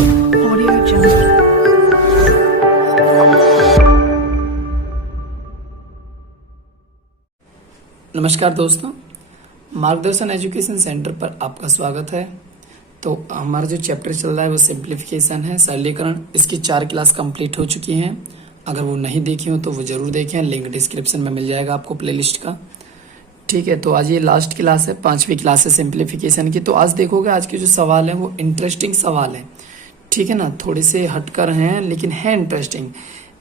Audio Jungle. नमस्कार दोस्तों, मार्गदर्शन एजुकेशन सेंटर पर आपका स्वागत है। तो हमारा जो चैप्टर चल रहा है वो सिंप्लीफिकेशन है, सरलीकरण। इसकी 4 क्लास कंप्लीट हो चुकी हैं। अगर वो नहीं देखी हो तो वो जरूर देखें, लिंक डिस्क्रिप्शन में मिल जाएगा आपको प्लेलिस्ट का। ठीक है, तो आज ये लास्ट क्लास है, 5वीं क्लास है सिंप्लीफिकेशन की। तो आज देखोगे आज के जो सवाल है वो इंटरेस्टिंग सवाल है, ठीक है ना। थोड़े से हटकर हैं लेकिन है इंटरेस्टिंग।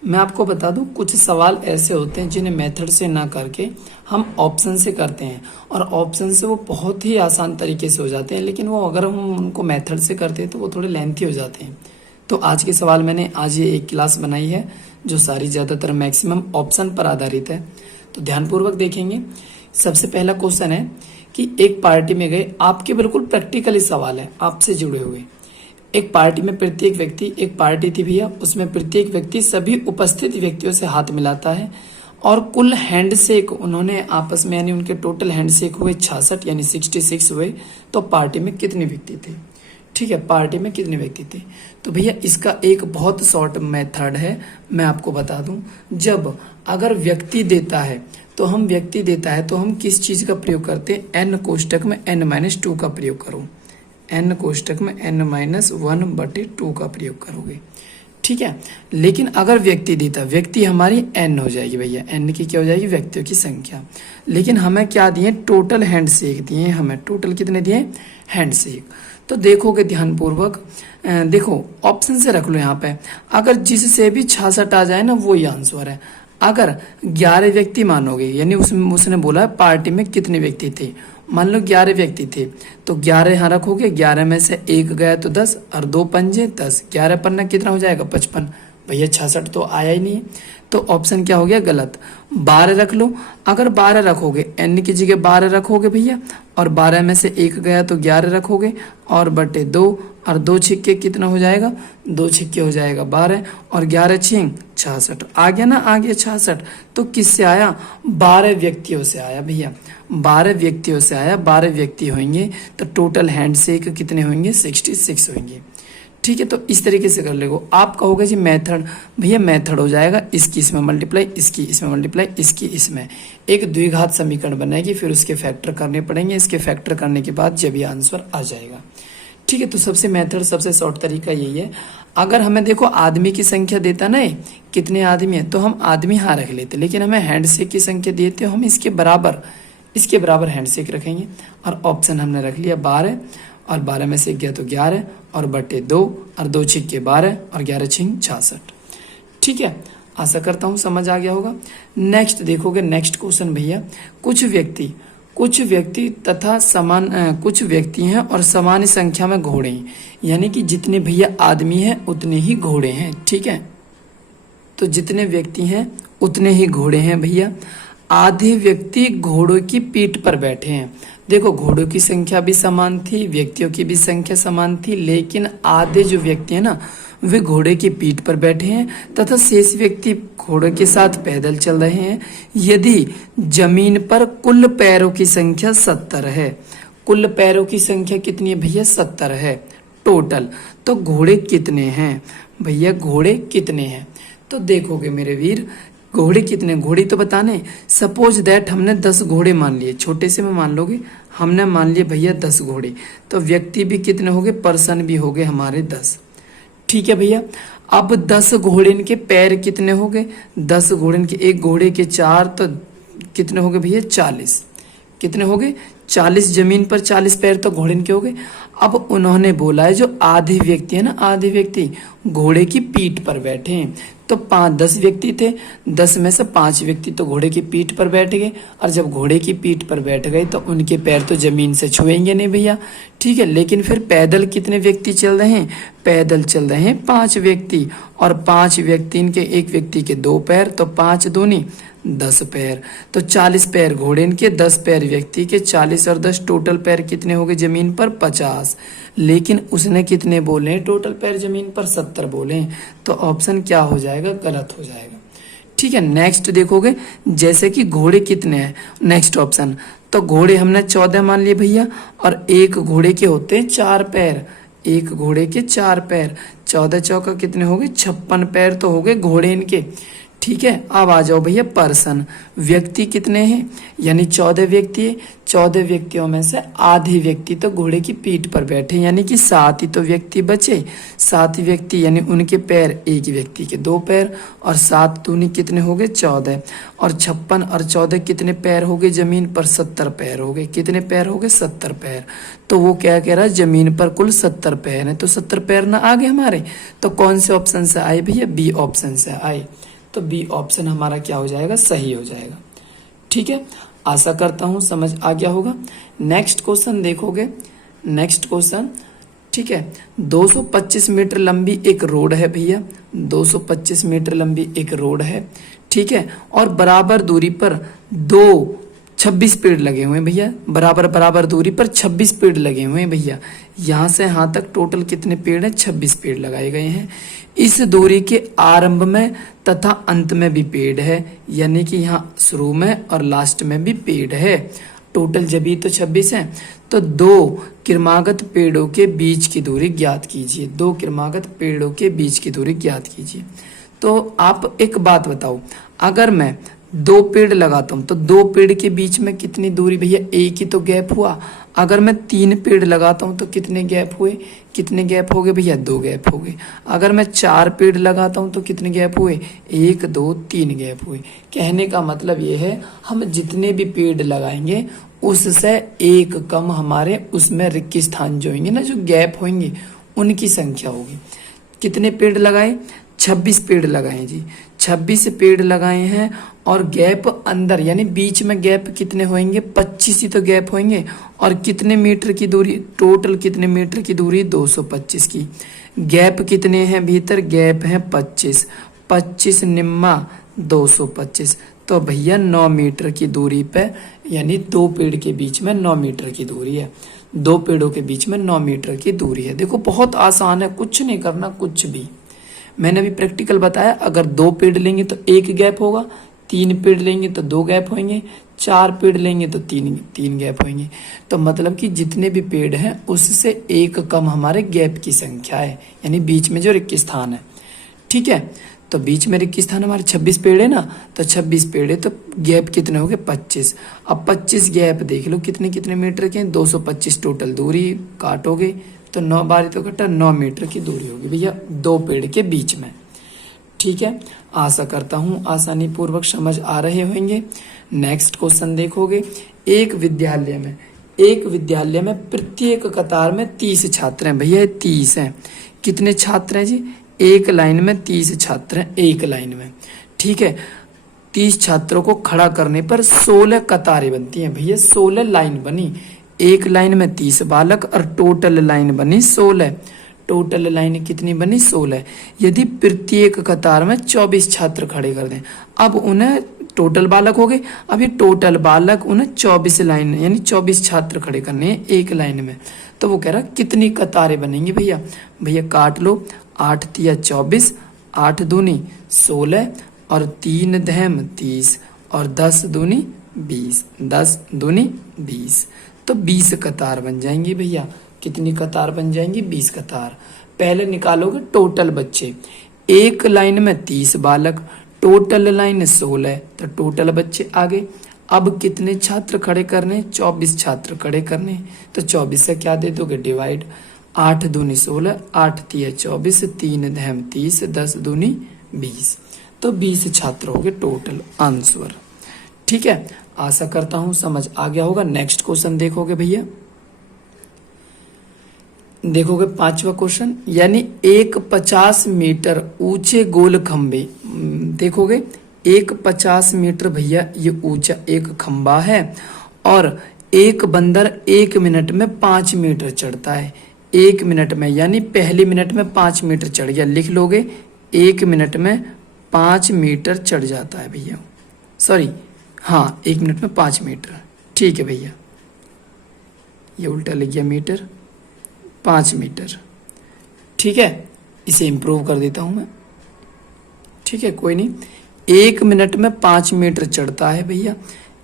मैं आपको बता दूं, कुछ सवाल ऐसे होते हैं जिन्हें मेथड से ना करके हम ऑप्शन से करते हैं, और ऑप्शन से वो बहुत ही आसान तरीके से हो जाते हैं, लेकिन वो अगर हम उनको मेथड से करते हैं तो वो थोड़े लेंथी हो जाते हैं। तो आज के सवाल मैंने आज ये एक क्लास बनाई है जो सारी ज़्यादातर मैक्सिमम ऑप्शन पर आधारित है। तो ध्यानपूर्वक देखेंगे। सबसे पहला क्वेश्चन है कि एक पार्टी में गए, आपके बिल्कुल प्रैक्टिकली सवाल है, आपसे जुड़े हुए। एक पार्टी में प्रत्येक व्यक्ति, एक पार्टी थी भैया, उसमें प्रत्येक व्यक्ति सभी उपस्थित व्यक्तियों से हाथ मिलाता है और कुल हैंडशेक उन्होंने आपस में, यानी उनके टोटल हैंडशेक हुए 66 यानी 66 हुए। तो पार्टी में कितने व्यक्ति थे? ठीक है, पार्टी में कितने व्यक्ति थे? तो भैया इसका एक बहुत शॉर्ट मेथड है, मैं आपको बता दूं। जब अगर व्यक्ति देता है तो हम किस चीज का प्रयोग करते हैं? एन कोष्टक में n-2 का प्रयोग करो। n कोष्टक में n-1/2 का प्रयोग करोगे, ठीक है। लेकिन अगर व्यक्ति देता, व्यक्ति हमारी n हो जाएगी भैया, n की क्या हो जाएगी? व्यक्तियों की संख्या। लेकिन हमें क्या दिए? टोटल हैंडशेक दिए हैं हमें। टोटल कितने दिए? हैंडशेक। तो देखोगे ध्यानपूर्वक, देखो ऑप्शन से रख लो यहाँ पे। अगर जिससे भी 66 आ जाए ना, वो ही आंसर है। अगर 11 व्यक्ति मानोगे, यानी उसने बोला पार्टी में कितने व्यक्ति थे, मान लो 11 व्यक्ति थे, तो 11 यहाँ रखोगे, 11 में से 1 गया तो 10 और 2 पंजे 10, 11 पन्ना कितना हो जाएगा? 55। भैया 66 तो आया ही नहीं है, तो ऑप्शन क्या हो गया? गलत। 12 रख लो। अगर 12 रखोगे, n की जगह 12 रखोगे भैया, और 12 में से 1 गया तो 11 रखोगे, और बटे 2, और 2 छिक्के कितना हो जाएगा? 2 छिक्के हो जाएगा 12, और 11 छिंग 66। आ गया ना? आ गया 66। तो किससे आया? 12 व्यक्तियों से आया भैया, 12 व्यक्तियों से आया। 12 व्यक्ति होंगे तो टोटल हैंडशेक कितने होंगे? 66 होंगे, ठीक है। तो इस तरीके से कर लेगो। आप कहोगे जी मेथड, भैया मेथड हो जाएगा इसकी इसमें मल्टीप्लाई, इसकी इसमें मल्टीप्लाई, इसकी इसमें, एक द्विघात समीकरण बनेगी, फिर उसके फैक्टर करने पड़ेंगे। इसके फैक्टर करने के बाद जब ये आंसर आ जाएगा, ठीक है। तो सबसे मेथड, सबसे शॉर्ट तरीका यही है। अगर हमें देखो आदमी की संख्या देता ना, कितने आदमी है, तो हम आदमी हाँ रख लेते, लेकिन हमें हैंडशेक की संख्या देते हो, हम इसके बराबर हैंडशेक रखेंगे। और ऑप्शन हमने रख लिया 12, और 12 में से गया तो 11, और बटे 2, और 2 छिक्के 12, और 11 छिंग 66, ठीक है। आशा करता हूँ समझ आ गया होगा। नेक्स्ट देखोगे, नेक्स्ट क्वेश्चन भैया, कुछ व्यक्ति तथा कुछ व्यक्ति हैं और समान संख्या में घोड़े हैं, यानी कि जितने भैया आदमी हैं उतने ही घोड़े हैं, ठीक है। तो जितने व्यक्ति हैं उतने ही घोड़े हैं भैया। आधे व्यक्ति घोड़ों की पीठ पर बैठे हैं। देखो घोड़ों की संख्या भी समान थी, व्यक्तियों की भी संख्या समान थी, लेकिन आधे जो व्यक्ति है ना, वे घोड़े की पीठ पर बैठे हैं तथा शेष व्यक्ति घोड़े के साथ पैदल चल रहे हैं। यदि जमीन पर कुल पैरों की संख्या 70 है, कुल पैरों की संख्या कितनी है भैया? 70 है टोटल। तो घोड़े कितने हैं भैया? घोड़े कितने हैं? तो देखोगे मेरे वीर, घोड़े कितने, घोड़े तो बताने। सपोज दैट हमने 10 घोड़े मान लिए, छोटे से में मान लोगे, हमने मान लिए भैया 10 घोड़े, तो व्यक्ति भी कितने हो गए? पर्सन भी हो गए हमारे 10, ठीक है भैया। अब 10 घोड़े के पैर कितने हो गए? 10 घोड़े के, एक घोड़े के 4, तो कितने हो गए भैया? 40। कितने हो गए? 40। जमीन पर 40 पैर तो घोड़े के हो गए। अब उन्होंने बोला है जो आधे व्यक्ति है ना, आधे व्यक्ति घोड़े की पीठ पर बैठे हैं। तो 10 व्यक्ति थे, 10 में से 5 व्यक्ति तो घोड़े की पीठ पर बैठ गए, और जब घोड़े की पीठ पर बैठ गए तो उनके पैर तो जमीन से छुएंगे नहीं भैया, ठीक है। लेकिन फिर पैदल कितने व्यक्ति चल रहे हैं? पैदल चल रहे हैं 5 व्यक्ति, और 5 व्यक्ति के, एक व्यक्ति के 2 पैर, तो 5 दूनी 10 पैर, तो 40 पैर घोड़े के, 10 पैर व्यक्ति के, 40 और 10 टोटल पैर कितने हो गए जमीन पर? 50। लेकिन उसने कितने बोले टोटल पैर जमीन पर? 70 बोले। तो ऑप्शन क्या हो जाएगा? गलत हो जाएगा, ठीक है। नेक्स्ट देखोगे, जैसे कि घोड़े कितने हैं, नेक्स्ट ऑप्शन, तो घोड़े हमने 14 मान लिए भैया, और एक घोड़े के होते हैं 4 पैर, एक घोड़े के 4 पैर, 14 चौका कितने हो गए 56 पैर तो हो गए घोड़े इनके। ठीक है, अब आ जाओ भैया पर्सन, व्यक्ति कितने हैं, यानी 14 व्यक्ति है, 14 व्यक्तियों में से आधे व्यक्ति तो घोड़े की पीठ पर बैठे, यानी कि 7 ही तो व्यक्ति बचे। 7 व्यक्ति यानी उनके पैर, एक व्यक्ति के 2 पैर, और 7 दूनी कितने हो गए 14, और 56 और 14 कितने पैर हो गए जमीन पर 70 पैर हो गए। कितने पैर हो गए 70 पैर। तो वो क्या कह रहा है, जमीन पर कुल 70 पैर है, तो 70 पैर ना आ गए हमारे, तो कौन से ऑप्शन से आए भैया, बी ऑप्शन से आए। तो बी ऑप्शन हमारा क्या हो जाएगा, सही हो जाएगा। ठीक है, आशा करता हूं समझ आ गया होगा। नेक्स्ट क्वेश्चन देखोगे, नेक्स्ट क्वेश्चन, ठीक है, 225 मीटर लंबी एक रोड है भैया, 225 मीटर लंबी एक रोड है, ठीक है, और बराबर दूरी पर 26 पेड़ लगे हुए हैं भैया, बराबर दूरी पर 26 पेड़ लगे हुए हैं भैया। यहाँ से यहाँ तक टोटल कितने पेड़ हैं, 26 पेड़ लगाए गए हैं। इस दूरी के आरंभ में तथा अंत में भी पेड़ है, यानी कि यहाँ शुरू में और लास्ट में भी पेड़ है। टोटल जब भी तो 26 है, तो 2 क्रमागत पेड़ों के बीच की दूरी ज्ञात कीजिए। 2 क्रमागत पेड़ों के बीच की दूरी ज्ञात कीजिए। तो आप एक बात बताओ, अगर मैं 2 पेड़ लगाता हूं तो 2 पेड़ के बीच में कितनी दूरी भैया, एक ही तो गैप हुआ। अगर मैं 3 पेड़ लगाता हूं तो कितने गैप हुए, कितने गैप हो गए भैया, 2 गैप हो गए। अगर मैं 4 पेड़ लगाता हूं तो कितने गैप हुए, 1 2 3 गैप हुए। कहने का मतलब ये है, हम जितने भी पेड़ लगाएंगे उससे एक कम हमारे उसमें रिक्त स्थान जो होंगे ना, जो गैप होंगे उनकी संख्या होगी। कितने पेड़ लगाए, 26 पेड़ लगाए जी, 26 पेड़ लगाए हैं, और गैप अंदर यानी बीच में गैप कितने होंगे, 25 ही तो गैप होंगे। और कितने मीटर की दूरी, टोटल कितने मीटर की दूरी, 225 की। गैप कितने हैं भीतर, गैप है 25, 25 निम्मा 225, तो भैया 9 मीटर की दूरी पे, यानी 2 पेड़ के बीच में 9 मीटर की दूरी है। 2 पेड़ों के बीच में 9 मीटर की दूरी है। देखो बहुत आसान है, कुछ नहीं करना कुछ भी। मैंने अभी प्रैक्टिकल बताया, अगर 2 पेड़ लेंगे तो 1 गैप होगा, 3 पेड़ लेंगे तो 2 गैप होंगे, 4 पेड़ लेंगे तो 3 गैप होंगे। तो मतलब कि जितने भी पेड़ हैं उससे एक कम हमारे गैप की संख्या है, यानी बीच में जो रिक्त स्थान है। ठीक है, तो बीच में रिक्त स्थान हमारे 26 पेड़ है ना, तो 26 पेड़ है तो गैप कितने हो गए 25। अब 25 गैप देख लो कितने कितने मीटर के, 225 टोटल दूरी काटोगे तो 9 बारी तो कटा 9 मीटर की दूरी होगी भैया 2 पेड़ के बीच में। ठीक है, आशा करता हूं आसानी पूर्वक समझ आ रहे होंगे। नेक्स्ट क्वेश्चन देखोगे, एक विद्यालय में प्रत्येक कतार में 30 छात्र हैं भैया, 30 हैं। कितने छात्र हैं जी, एक लाइन में 30 छात्र हैं, एक लाइन में। ठीक है, 30 छात्रों को खड़ा करने पर 16 कतारें बनती हैं भैया, 16 लाइन बनी। एक लाइन में 30 बालक और टोटल लाइन बनी 16। टोटल लाइन कितनी बनी, 16। यदि प्रत्येक कतार में 24 छात्र खड़े कर दें, अब उन्हें टोटल बालक हो गए, अब ये टोटल बालक उन्हें 24 लाइन यानी 24 छात्र खड़े करने हैं एक लाइन में। तो वो कह रहा कितनी कतारें बनेंगी भैया, भैया काट लो, 8 तिया 24, 8 दूनी 16 और 3 दहम 30 और 10 दूनी 20, 10 दूनी 20, तो 20 कतार बन जाएंगी भैया। कितनी कतार बन जाएंगी, 20 कतार। पहले निकालोगे टोटल बच्चे, एक लाइन में 30 बालक, टोटल लाइन 16, तो टोटल बच्चे आ गए। अब कितने छात्र खड़े करने, 24 छात्र खड़े करने, तो 24 से क्या दे दोगे डिवाइड, 8 दूनी 16, 8 तिया 24, 3 दहम 30, 10 दूनी 20, तो 20 छात्र हो गए टोटल आंसर। ठीक है, आशा करता हूं समझ आ गया होगा। नेक्स्ट क्वेश्चन देखोगे भैया, देखोगे 5वां क्वेश्चन, यानी एक 50 मीटर ऊंचे गोल खंबे, देखोगे एक 50 मीटर भैया ये ऊंचा एक खंबा है, और एक बंदर 1 मिनट में 5 मीटर चढ़ता है। 1 मिनट में यानी पहले मिनट में 5 मीटर चढ़ गया, लिख लोगे 1 मिनट में 5 मीटर चढ़ जाता है भैया, सॉरी हाँ 1 मिनट में 5 मीटर। ठीक है भैया, ये उल्टा लिख गया मीटर, 5 मीटर। ठीक है, इसे इंप्रूव कर देता हूं मैं। ठीक है, कोई नहीं, 1 मिनट में 5 मीटर चढ़ता है भैया,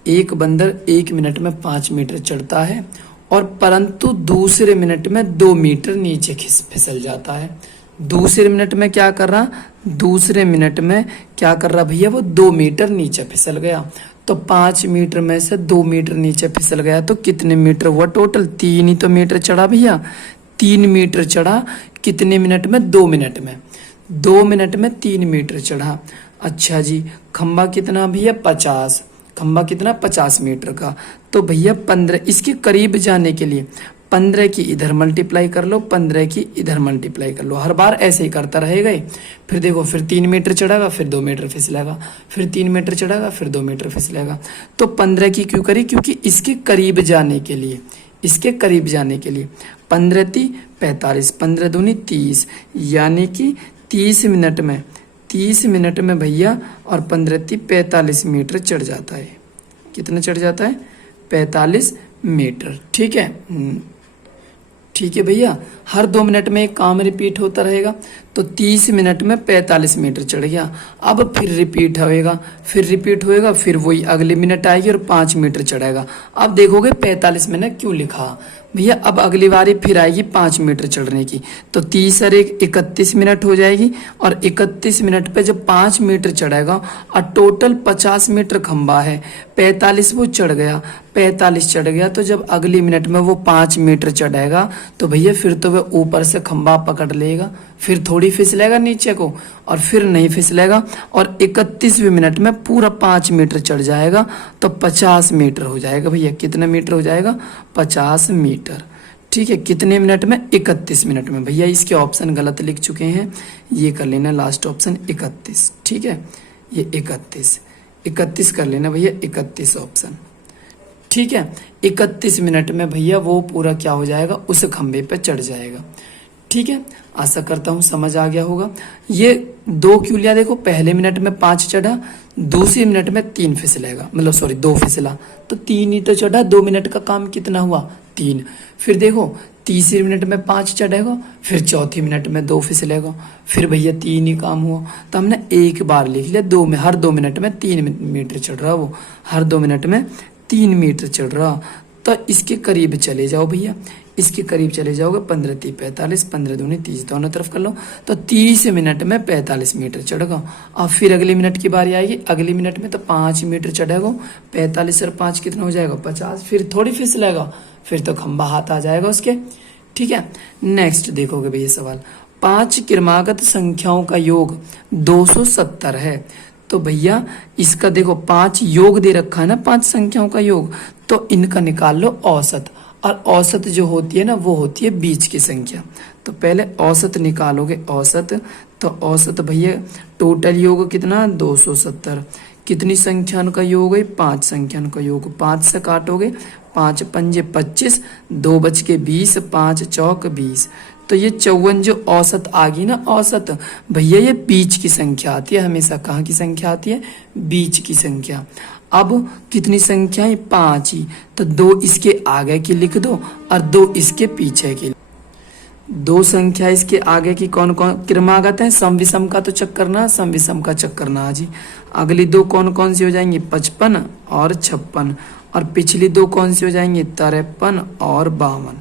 एक बंदर 1 मिनट में 5 मीटर चढ़ता है, और परंतु दूसरे मिनट में 2 मीटर नीचे फिसल जाता है। दूसरे मिनट में क्या कर रहा, दूसरे मिनट में क्या कर रहा भैया, वो 2 मीटर नीचे फिसल गया। तो 5 मीटर में से 2 मीटर नीचे फिसल गया तो कितने मीटर हुआ टोटल, 3 ही तो मीटर चढ़ा भैया, 3 मीटर चढ़ा कितने मिनट में, 2 मिनट में, 2 मिनट में 3 मीटर चढ़ा। अच्छा जी, खंबा कितना भैया, 50, खंबा कितना 50 मीटर का। तो भैया 15, इसके करीब जाने के लिए 15 की इधर मल्टीप्लाई कर लो, 15 की इधर मल्टीप्लाई कर लो, हर बार ऐसे ही करता रहेगा। फिर देखो, फिर 3 मीटर चढ़ेगा, फिर 2 मीटर फिसलेगा, फिर 3 मीटर चढ़ेगा, फिर 2 मीटर फिसलेगा। तो 15 की क्यों करी, क्योंकि इसके करीब जाने के लिए, इसके करीब जाने के लिए 15 × 45, 15 दूनी 30, यानी कि 30 मिनट में, 30 मिनट में भैया और 15 × 45 मीटर चढ़ जाता है। कितना चढ़ जाता है, 45 मीटर। ठीक है, ठीक है भैया, हर 2 मिनट में एक काम रिपीट होता रहेगा। तो 30 मिनट में 45 मीटर चढ़ गया। अब फिर रिपीट होएगा, फिर रिपीट होएगा, फिर वही अगली मिनट आएगी और 5 मीटर चढ़ेगा। अब देखोगे 45 मैंने क्यों लिखा भैया, अब अगली बारी फिर आएगी 5 मीटर चढ़ने की। तो 30 और 1 31 मिनट हो जाएगी, और 31 मिनट पे जब 5 मीटर चढ़ेगा और टोटल 50 मीटर खंबा है, 45 वो चढ़ गया, 45 चढ़ गया, तो जब अगली मिनट में वो 5 मीटर चढ़ेगा तो भैया फिर तो वह ऊपर से खंबा पकड़ लेगा, फिर थोड़ी फिसलेगा नीचे को, और फिर नहीं फिसलेगा, और 31वें मिनट में पूरा 5 मीटर चढ़ जाएगा तो 50 मीटर हो जाएगा भैया। कितना मीटर हो जाएगा, 50 मीटर। ठीक है, कितने मिनट में, 31 मिनट में। भैया इसके ऑप्शन गलत लिख चुके हैं, ये कर लेना लास्ट ऑप्शन 31। ठीक है, ये 31 कर लेना भैया, 31 ऑप्शन। ठीक है, 31 मिनट में भैया वो पूरा क्या हो जाएगा, उस खंबे पे चढ़ जाएगा। ठीक है, आशा करता हूँ समझ आ गया होगा। ये 2 क्यों लिया, देखो पहले मिनट में 5 चढ़ा, दूसरे मिनट में 3 फिसलेगा, मतलब सॉरी 2 फिसला, तो 3 ही तो चढ़ा, 2 मिनट का काम कितना हुआ, 3। फिर देखो तीसरे मिनट में 5 चढ़ेगा, फिर चौथी मिनट में 2 फिसलेगा, फिर भैया 3 ही काम हुआ। तो हमने एक बार लिख लिया, 2 में हर 2 मिनट में 3 मीटर चढ़ रहा, वो हर 2 मिनट में 3 मीटर चढ़ रहा। तो इसके करीब चले जाओ भैया, इसके करीब चले जाओगे, 15 × 30 45, 15 दूनी 30, दोनों तरफ कर लो। तो 30 मिनट में 45 मीटर चढ़ेगा। अब फिर अगली मिनट की बारी आएगी, अगली मिनट में तो 5 मीटर चढ़ेगा, 45 और 5 कितना हो जाएगा, 50, फिर थोड़ी फिसलेगा, फिर तो खंबा हाथ आ जाएगा उसके। ठीक है, नेक्स्ट देखोगे भैया सवाल, 5 क्रमागत संख्याओं का योग 270 है। तो भैया इसका देखो 5 योग दे रखा है ना, 5 संख्याओं का योग, तो इनका निकाल लो औसत, और औसत जो होती है ना वो होती है बीच की संख्या। तो पहले औसत निकालोगे, औसत, तो औसत भैया टोटल योग कितना, 270, कितनी संख्याओं का योग है, 5 संख्याओं का योग, 5 से काटोगे, 5 पंजे 25, 2 बच के 20, 5 चौक 20, तो ये 54 जो औसत आ गई ना, औसत भैया ये बीच की संख्या आती है, हमेशा कहाँ की संख्या आती है, बीच की संख्या। अब कितनी संख्या है, 5 ही, तो 2 इसके आगे की लिख दो और 2 इसके पीछे की। 2 संख्या इसके आगे की कौन कौन क्रमागत है, सम विषम का तो चेक करना, सम विषम का चेक करना जी। अगली 2 कौन कौन सी हो जाएंगी, 55 और 56, और पिछली 2 कौन सी हो जाएंगी, 53 और 52।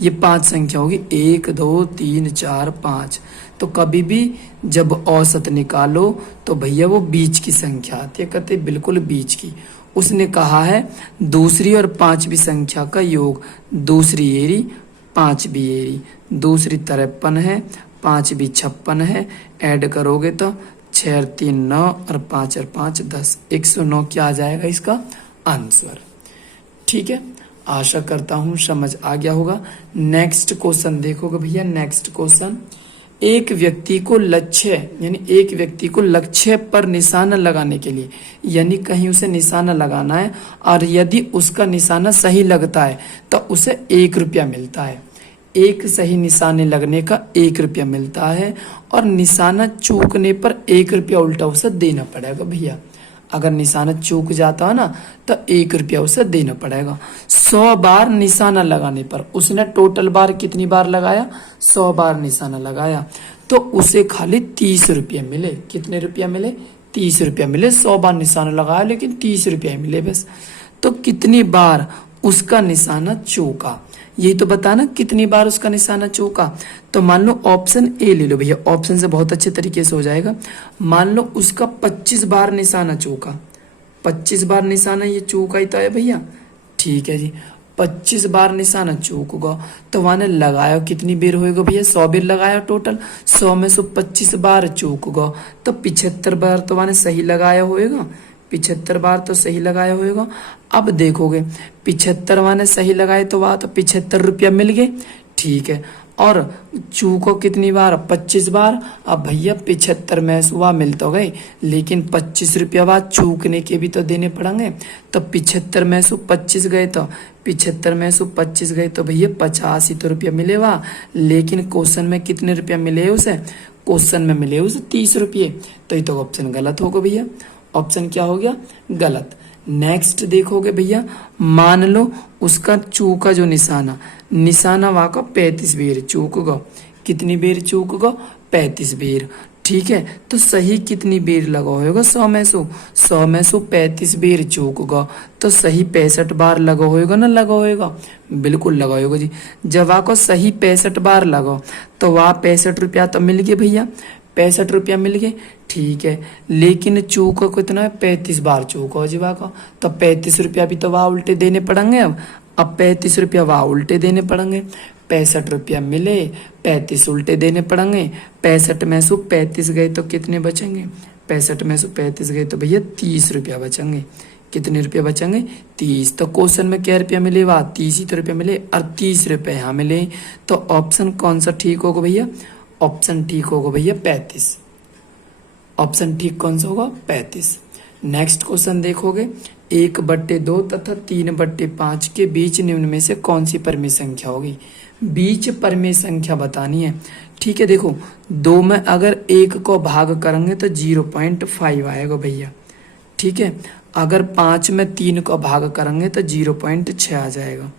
ये 5 संख्या होगी, 1 2 3 4 5। तो कभी भी जब औसत निकालो तो भैया वो बीच की संख्या आती है, कहते बिल्कुल बीच की। उसने कहा है दूसरी और 5वीं संख्या का योग, दूसरी एरी 5वीं एरी, दूसरी 53 है, 5वीं 56 है, ऐड करोगे तो 6 और 3 9 और 5 और 5 10, 109 क्या आ जाएगा इसका आंसर। ठीक है, आशा करता हूं समझ आ गया होगा। नेक्स्ट क्वेश्चन देखोगे भैया, नेक्स्ट क्वेश्चन, एक व्यक्ति को लक्ष्य, यानी एक व्यक्ति को लक्ष्य पर निशाना लगाने के लिए, यानी कहीं उसे निशाना लगाना है, और यदि उसका निशाना सही लगता है तो उसे 1 रुपया मिलता है। एक सही निशाने लगने का 1 रुपया मिलता है, और निशाना चूकने पर 1 रुपया उल्टा उसे देना पड़ेगा भैया। अगर निशाना चूक जाता है ना तो 1 रुपया उसे देना पड़ेगा। 100 बार निशाना लगाने पर, उसने टोटल बार कितनी बार लगाया, 100 बार निशाना लगाया, तो उसे खाली 30 रुपया मिले। कितने रुपया मिले, 30 रुपया मिले। 100 बार निशाना लगाया लेकिन 30 रुपया मिले बस। तो कितनी बार उसका निशाना चौका। यही तो बताना कितनी बार उसका निशाना चौका। तो मान लो ऑप्शन ए ले लो भैया, ऑप्शन से बहुत अच्छे तरीके से हो जाएगा। मान लो उसका 25 बार निशाना चौका, 25 बार निशाना ये चौका ही तो है भैया। ठीक है जी, 25 बार निशाना चूक होगा तो वहां लगाया कितनी बेर होएगा भैया, 100 बेर लगाया टोटल। 100 में से 25 बार चूक होगा तो 75 बार तो वहां सही लगाया होएगा, 75 बार तो सही लगाया होएगा। अब देखोगे 75 वहां सही लगाए तो वहां तो 75 रुपया मिल गए। ठीक है, और चूको कितनी बार, 25 बार। अब भैया 75 में से वह मिल तो गए, लेकिन 25 रुपया बाद चूकने के भी तो देने पड़ेंगे। तो 75 में से 25 गए तो 75 में से 25 गए तो भैया 50 ही तो रुपया मिले वह। लेकिन क्वेश्चन में कितने रुपया मिले उसे, क्वेश्चन में मिले उसे 30 रुपये। तो ये तो ऑप्शन गलत होगा भैया, ऑप्शन क्या हो गया, गलत। नेक्स्ट देखोगे भैया, मान लो उसका चूका जो निशाना वहां का 35 बेर चूक गो। कितनी बेर चूक गो, 35 बेर। ठीक है, तो सही कितनी बेर लगा होगा, 100 में से 35 बेर चूक गो तो सही 65 बार लगा होगा ना, लगा होगा, बिल्कुल लगा होगा जी। जब आपको सही 65 बार लगा तो वह 65 रुपया तो मिल गए भैया, 65 रुपया मिल गए। ठीक है, लेकिन चूक कितना है, 35 बार चूक हो जीवा का, तो 35 रुपया भी तो वह उल्टे देने पड़ेंगे। अब 35 रुपया वह उल्टे देने पड़ेंगे, 65 रुपया मिले, 35 उल्टे देने पड़ेंगे। 65 में से 35 गए तो कितने बचेंगे, 65 में से 35 गए तो भैया 30 रुपया बचेंगे। कितने रुपया बचेंगे, 30। तो क्वेश्चन में क्या रुपया मिले, वह 30 ही तो रुपया मिले, और 30 रुपये यहाँ मिले। तो ऑप्शन कौन सा ठीक होगा भैया, ऑप्शन ठीक होगा भैया 35। ऑप्शन ठीक कौन सा होगा, 35। नेक्स्ट क्वेश्चन देखोगे, 1/2 तथा 3/5 के बीच निम्न में से कौन सी परमेय संख्या होगी। बीच परमेय संख्या बतानी है। ठीक है, देखो 2 में अगर 1 को भाग करेंगे तो 0.5 आएगा भैया। ठीक है, अगर 5 में 3 को भाग करेंगे तो 0.6 आ जाएगा।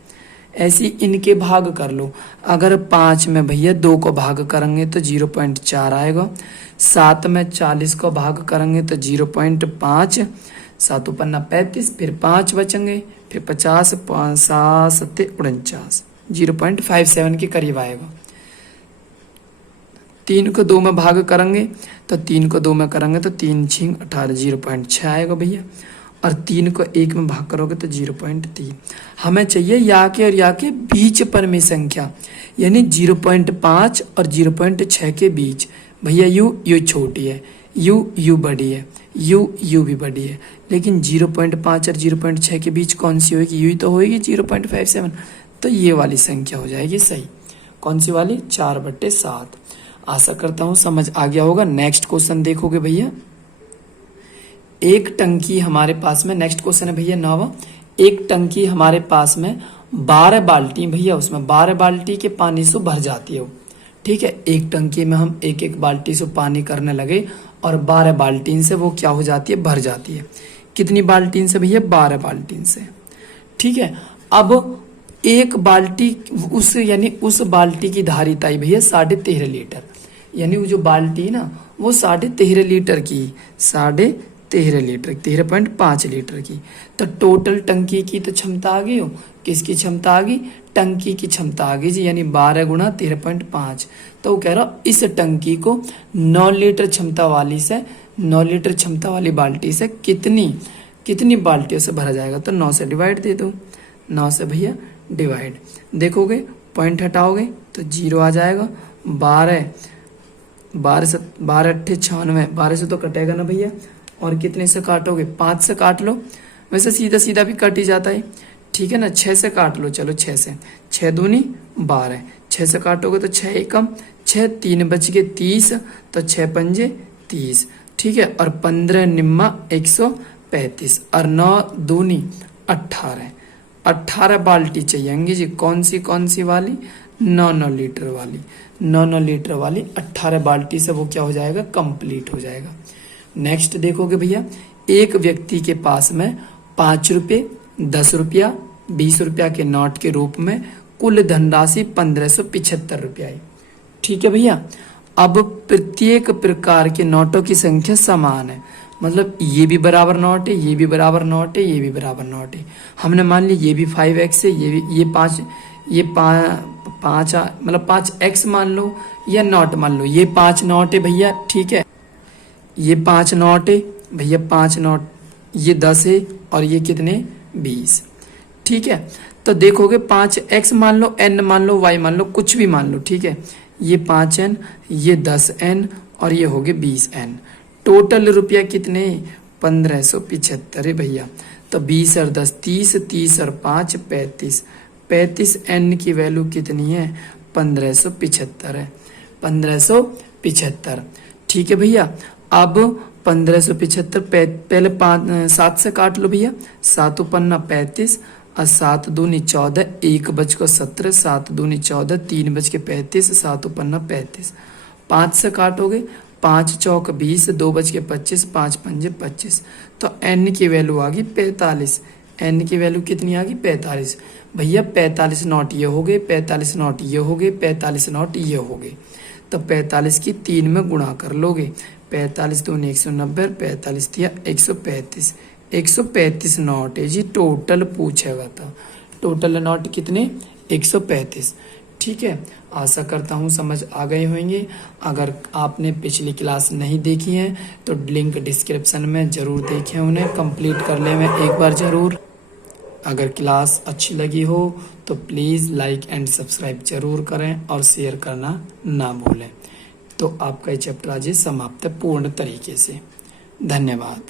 ऐसी इनके भाग कर लो, अगर 5 में भैया 2 को भाग करेंगे तो 0.4 आएगा। 7 में 40 को भाग करेंगे तो 0.5, 7 पन्ना 35, फिर 5 बचेंगे, फिर 50, 5 7 7 49, 0.57 के करीब आएगा। 3 को 2 में भाग करेंगे तो 3 को 2 में करेंगे तो 3 6 18, 0.6 आएगा भैया। और 3 को 1 में भाग करोगे तो 0.3। हमें चाहिए या के और या के बीच परमेय संख्या, यानी 0.5 और 0.6 के बीच। भैया यू छोटी है, यू बड़ी है, यू भी बड़ी है, लेकिन 0.5 और 0.6 के बीच कौन सी होगी, यू ही तो होगी 0.57। तो ये वाली संख्या हो जाएगी सही। कौन सी वाली, 4/7। आशा करता हूँ समझ आ गया होगा। नेक्स्ट क्वेश्चन देखोगे भैया, एक टंकी हमारे पास में, नेक्स्ट क्वेश्चन है भैया 9वां। एक टंकी हमारे पास में 12 बाल्टी भैया, उसमें 12 बाल्टी के पानी से भर जाती है वो। ठीक है, एक टंकी में हम एक एक बाल्टी से पानी करने लगे और 12 बाल्टी से वो क्या हो जाती है, भर जाती है। कितनी बाल्टी से भैया, 12 बाल्टी से। ठीक है, अब एक बाल्टी उस यानी उस बाल्टी की धारिताई भैया 13.5 लीटर, यानी वो जो बाल्टी ना वो 13.5 लीटर की, 13.5 लीटर, 13.5 लीटर की। तो टोटल टंकी की तो क्षमता आ गई हो, किसकी क्षमता आ गई, टंकी की क्षमता आ गई जी, यानी 12 गुणा 13.5। तो वो कह रहा इस टंकी को 9 लीटर क्षमता वाली से, 9 लीटर क्षमता वाली बाल्टी से कितनी बाल्टियों से भरा जाएगा। तो 9 से डिवाइड दे दो, 9 से भैया डिवाइड, देखोगे पॉइंट हटाओगे तो 0 आ जाएगा। 12 से 12 अट्ठे 96, 12 से तो कटेगा ना भैया, और कितने से काटोगे, 5 से काट लो, वैसे सीधा सीधा भी कट ही जाता है। ठीक है ना, 6 से काट लो, चलो 6 से, 6 दूनी 12, 6 से काटोगे तो 6 एकम 6, 3 बच गए 30, तो 6 पंजे 30। ठीक है, और 15 निम्मा 135, और 9 दूनी 18, 18 बाल्टी चाहिएंगी जी। कौन सी वाली, 9 लीटर वाली, 9 लीटर वाली 18 बाल्टी से वो क्या हो जाएगा, कंप्लीट हो जाएगा। नेक्स्ट देखोगे भैया, एक व्यक्ति के पास में 5 रुपये, 10 रुपया, 20 रुपया के नोट के रूप में कुल धनराशि 1575 रुपया है। ठीक है भैया, अब प्रत्येक प्रकार के नोटों की संख्या समान है। मतलब ये भी बराबर नॉट है, ये भी बराबर नॉट है, ये भी बराबर नॉट है। हमने मान लिया ये भी 5x है, ये भी, ये 5, ये 5 मतलब 5x मान लो या नॉट मान लो, ये 5 नॉट है भैया, ठीक है। ये 5 नॉट है भैया, 5 नॉट, ये 10 है और ये कितने 20, ठीक है। तो देखोगे 5x मान लो, n मान लो, y मान लो, कुछ भी मान लो, ठीक है। ये 5n, ये 10n और ये हो गए 20n। टोटल रुपया कितने 1575 है भैया। तो 20 और 10 30, 30 और 5 35, 35n की वैल्यू कितनी है 1575 है, 1575, ठीक है भैया। अब 1575 पहले 7 से काट लो भैया, 7 पन्ना 35 और 7 दूनी 14, 1 बज को 17, 7 दूनी 14, 3 बज के 35, 7 पन्ना 35, 5 से काटोगे 5 चौक 20, 2 बज के 25, 5 पंजे 25। तो n की वैल्यू आ गई 45, n की वैल्यू कितनी आ गई 45 भैया। 45 नॉट ये हो गए, 45 नॉट ये हो गए, 45 नॉट ये हो गए। तो 45 की 3 में गुणा कर लोगे, 45 दूनी 190, 45 दिया 135, 135 नॉट है जी टोटल पूछेगा। था टोटल नॉट कितने 135, ठीक है। आशा करता हूँ समझ आ गए होंगे। अगर आपने पिछली क्लास नहीं देखी है तो लिंक डिस्क्रिप्शन में ज़रूर देखें, उन्हें कंप्लीट कर लें में एक बार ज़रूर। अगर क्लास अच्छी लगी हो तो प्लीज़ लाइक एंड सब्सक्राइब जरूर करें और शेयर करना ना भूलें। तो आपका ये चैप्टर आज समाप्त है पूर्ण तरीके से। धन्यवाद।